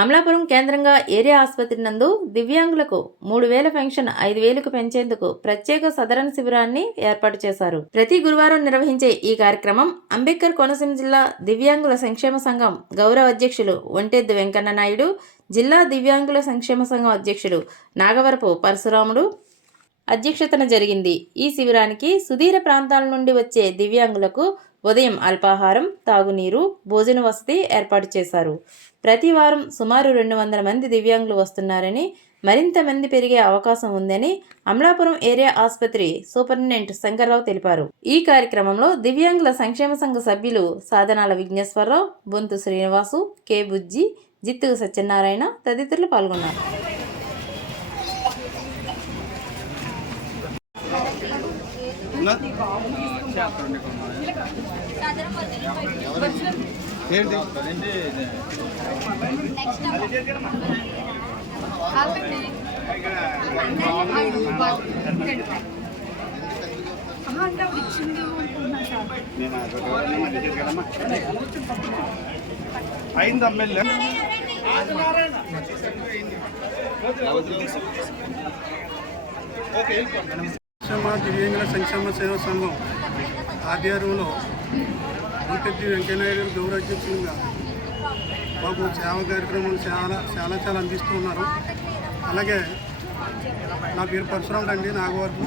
అమలాపురం కేంద్రంగా ఏరియా ఆసుపత్రి నందు దివ్యాంగులకు మూడు వేల పెన్షన్ ఐదు వేలకు పెంచేందుకు ప్రత్యేక సదరన్ శిబిరాన్ని ఏర్పాటు చేశారు. ప్రతి గురువారం నిర్వహించే ఈ కార్యక్రమం అంబేద్కర్ కోనసీమ జిల్లా దివ్యాంగుల సంక్షేమ సంఘం గౌరవ అధ్యక్షులు ఒంటెద్దు వెంకన్న నాయుడు జిల్లా దివ్యాంగుల సంక్షేమ సంఘం అధ్యక్షుడు నాగవరపు పరశురాముడు అధ్యక్షతన జరిగింది. ఈ శిబిరానికి సుదీర ప్రాంతాల నుండి వచ్చే దివ్యాంగులకు ఉదయం అల్పాహారం తాగునీరు భోజన వసతి ఏర్పాటు చేశారు. ప్రతి వారం సుమారు రెండు వందల మంది దివ్యాంగులు వస్తున్నారని మరింత మంది పెరిగే అవకాశం ఉందని అమలాపురం ఏరియా ఆసుపత్రి సూపరింటెండెంట్ శంకర్రావు తెలిపారు. ఈ కార్యక్రమంలో దివ్యాంగుల సంక్షేమ సంఘ సభ్యులు సాధనాల విఘ్నేశ్వరరావు బొంతు శ్రీనివాసు కే బుజ్జి జిత్తుగు సత్యనారాయణ తదితరులు పాల్గొన్నారు. ఏంటి అంటే అప్పుడు ఇచ్చింది సంక్షేమ దివ్యాంగుల సంక్షేమ సేవా సంఘం ఆధ్వర్యంలో గుంటెద్ది వెంకయ్యనాయుడు గారు గౌరవాధ్యక్షులుగా మాకు సేవ కార్యక్రమాలు చాలా చాలా చాలా అందిస్తూ ఉన్నారు. అలాగే నా పేరు పరశురామ్ అండి నాగవరకు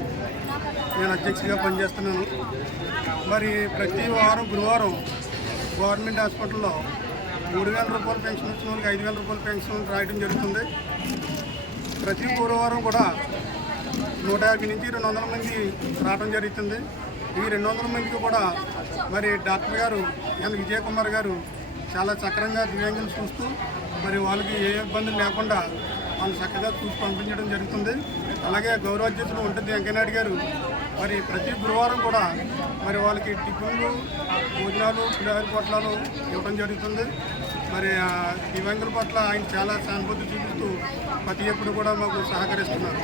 నేను అధ్యక్షుడిగా పనిచేస్తున్నాను. మరి ప్రతి వారం గురువారం గవర్నమెంట్ హాస్పిటల్లో మూడు వేల రూపాయల పెన్షన్ వచ్చిన వాళ్ళకి ఐదు వేల రూపాయల పెన్షన్ రాయడం జరుగుతుంది. ప్రతి గురువారం కూడా నూట యాభై నుంచి రెండు వందల మంది రావడం జరుగుతుంది. ఈ రెండు వందల మందికి కూడా మరి డాక్టర్ గారు ఎన్ విజయ్ కుమార్ గారు చాలా చక్రంగా దివ్యాంగులు చూస్తూ మరి వాళ్ళకి ఏ ఇబ్బందులు లేకుండా వాళ్ళు చక్కగా చూసి పంపించడం జరుగుతుంది. అలాగే గౌరవాధ్యక్షులు ఉంటుంది వెంకయ్యనాయుడు గారు మరి ప్రతి గురువారం కూడా మరి వాళ్ళకి టిఫిన్లు భోజనాలు పిల్లగారి పొట్లాలు ఇవ్వడం జరుగుతుంది. మరి ఆ దివ్యాంగుల పట్ల ఆయన చాలా సానుభూతి చూపిస్తూ ప్రతి ఎప్పుడు కూడా మాకు సహకరిస్తున్నారు.